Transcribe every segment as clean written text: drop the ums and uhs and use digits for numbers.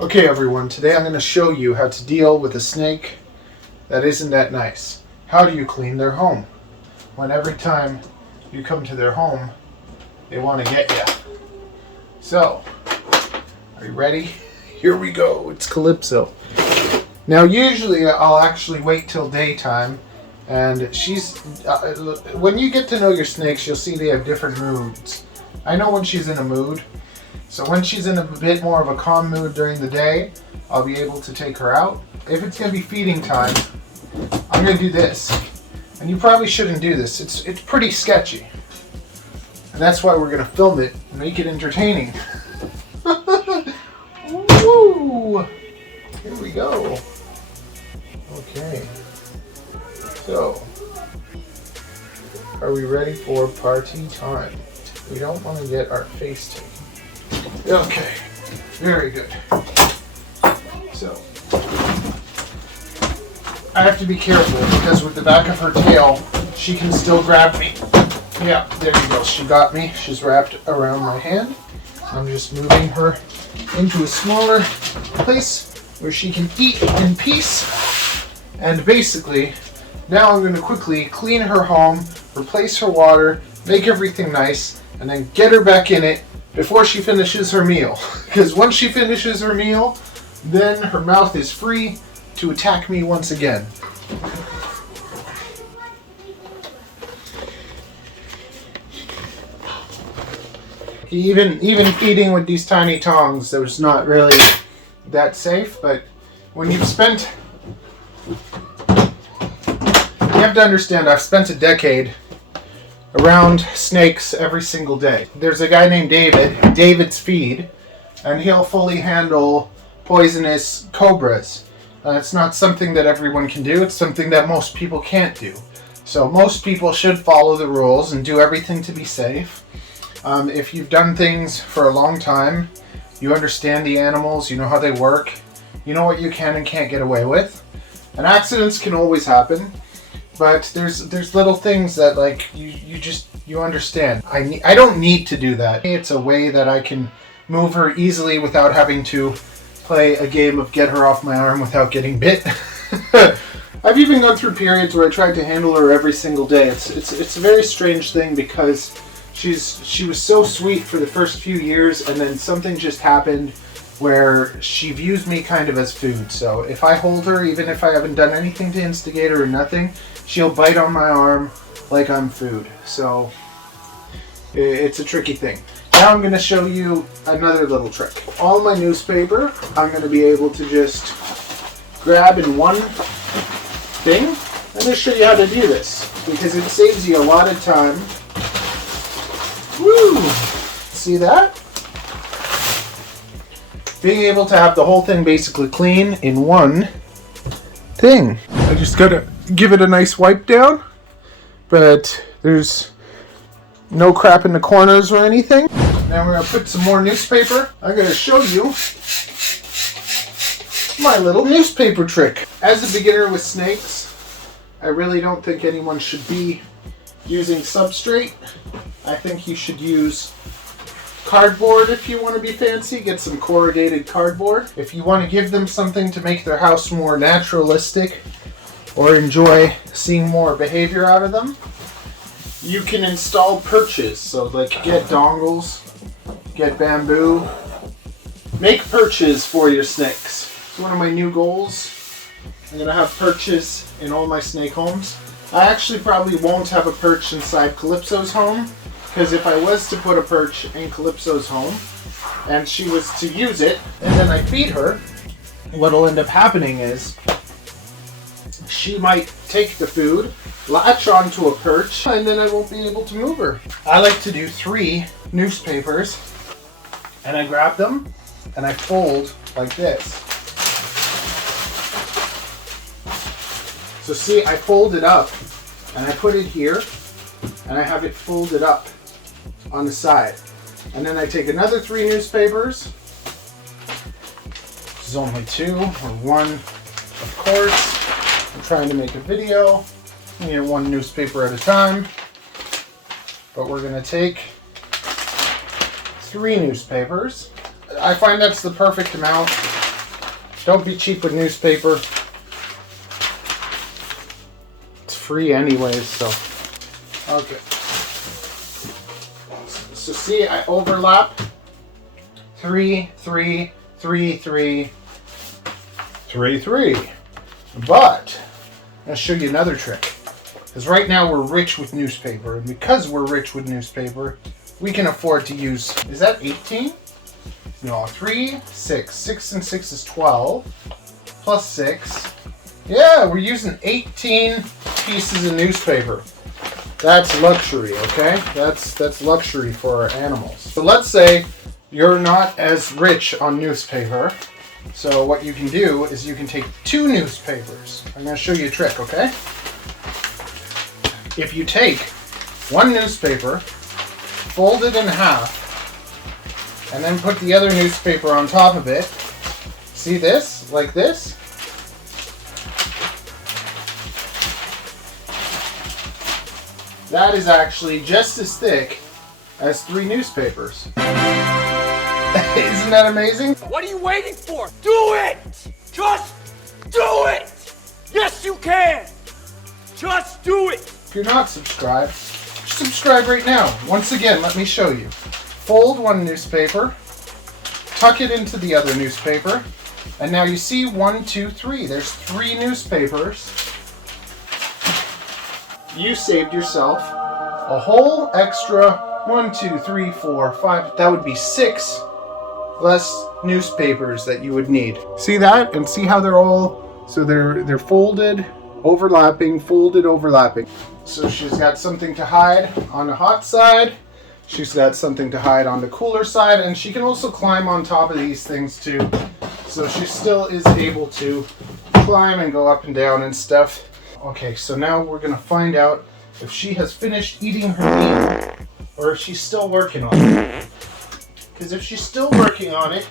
Okay everyone, today I'm going to show you how to deal with a snake that isn't that nice. How do you clean their home? When every time you come to their home, they want to get you. So, are you ready? Here we go, it's Calypso. Now usually I'll actually wait till daytime, and she's, when you get to know your snakes, you'll see they have different moods. I know when she's in a mood. So when she's in a bit more of a calm mood during the day, I'll be able to take her out. If it's going to be feeding time, I'm going to do this. And you probably shouldn't do this. It's pretty sketchy. And that's why we're going to film it and make it entertaining. Woo! Here we go. Okay. So, are we ready for party time? We don't want to get our face taken. Okay, very good. So, I have to be careful because with the back of her tail, she can still grab me. Yeah, there you go. She got me. She's wrapped around my hand. I'm just moving her into a smaller place where she can eat in peace. And basically, now I'm going to quickly clean her home, replace her water, make everything nice, and then get her back in it before she finishes her meal. Because once she finishes her meal, then her mouth is free to attack me once again. Even feeding with these tiny tongs, that was not really that safe, but when you've spent... You have to understand, I've spent a decade around snakes every single day. There's a guy named David's Feed, and he'll fully handle poisonous cobras. It's not something that everyone can do, it's something that most people can't do. So most people should follow the rules and do everything to be safe. If you've done things for a long time, you understand the animals, you know how they work, you know what you can and can't get away with. And accidents can always happen. But there's little things that like you understand. I don't need to do that. It's a way that I can move her easily without having to play a game of get her off my arm without getting bit. I've even gone through periods where I tried to handle her every single day. It's a very strange thing because she was so sweet for the first few years, and then something just happened where she views me kind of as food. So if I hold her, even if I haven't done anything to instigate her or nothing, she'll bite on my arm like I'm food. So it's a tricky thing. Now I'm going to show you another little trick. All my newspaper, I'm going to be able to just grab in one thing. I'm going to show you how to do this because it saves you a lot of time. Woo! See that? Being able to have the whole thing basically clean in one thing. I just gotta give it a nice wipe down, but there's no crap in the corners or anything. Now we're gonna put some more newspaper. I'm gonna show you my little newspaper trick. As a beginner with snakes, I really don't think anyone should be using substrate. I think you should use cardboard if you want to be fancy. Get some corrugated cardboard. If you want to give them something to make their house more naturalistic or enjoy seeing more behavior out of them, you can install perches. So like get dongles, get bamboo, make perches for your snakes. It's one of my new goals. I'm going to have perches in all my snake homes. I actually probably won't have a perch inside Calypso's home, because if I was to put a perch in Calypso's home and she was to use it and then I feed her, what'll end up happening is she might take the food, latch onto a perch, and then I won't be able to move her. I like to do 3 newspapers, and I grab them and I fold like this. So see, I fold it up and I put it here and I have it folded up on the side. And then I take another 3 newspapers. This is only 2 or 1, of course. I'm trying to make a video. You get 1 newspaper at a time. But we're going to take 3 newspapers. I find that's the perfect amount. Don't be cheap with newspaper. It's free anyways, so. Okay. So see, I overlap. 3, 3, 3, 3, 3, 3. But, I'll show you another trick. Because right now we're rich with newspaper. And because we're rich with newspaper, we can afford to use, is that 18? No, 3, 6. 6 and 6 is 12. Plus 6. Yeah, we're using 18 pieces of newspaper. That's luxury, okay? That's luxury for our animals. So let's say you're not as rich on newspaper. So what you can do is you can take 2 newspapers. I'm going to show you a trick, okay? If you take 1 newspaper, fold it in half, and then put the other newspaper on top of it. See this? Like this? That is actually just as thick as 3 newspapers. Isn't that amazing? What are you waiting for? Do it! Just do it! Yes, you can! Just do it! If you're not subscribed, subscribe right now. Once again, let me show you. Fold 1 newspaper, tuck it into the other newspaper, and now you see 1, 2, 3. There's 3 newspapers. You saved yourself a whole extra 1, 2, 3, 4, 5. That would be 6 less newspapers that you would need. See that? And see how they're all, so they're folded, overlapping, folded, overlapping. So she's got something to hide on the hot side. She's got something to hide on the cooler side, and she can also climb on top of these things too. So she still is able to climb and go up and down and stuff. Okay, so now we're gonna find out if she has finished eating her meal or if she's still working on it. Because if she's still working on it,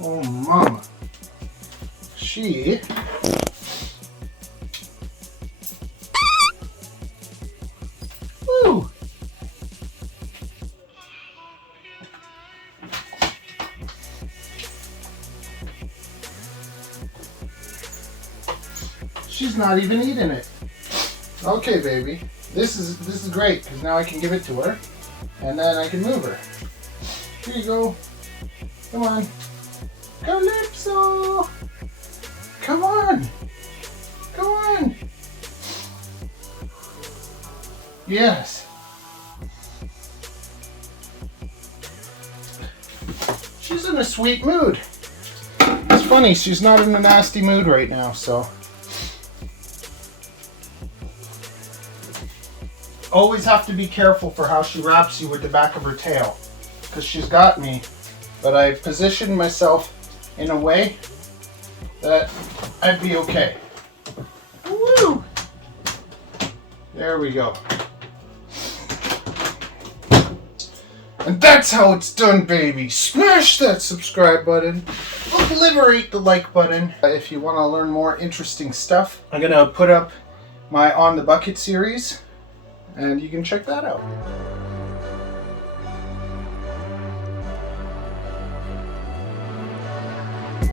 oh mama, she woo. She's not even eating it. Okay, baby. This is great because now I can give it to her, and then I can move her. Here you go. Come on, Calypso. Come on. Come on. Yes. She's in a sweet mood. It's funny, she's not in a nasty mood right now, so. Always have to be careful for how she wraps you with the back of her tail, because she's got me, but I positioned myself in a way that I'd be okay. Woo! There we go. And that's how it's done, baby. Smash that subscribe button. Obliterate the like button. If you want to learn more interesting stuff, I'm going to put up my On the Bucket series, and you can check that out.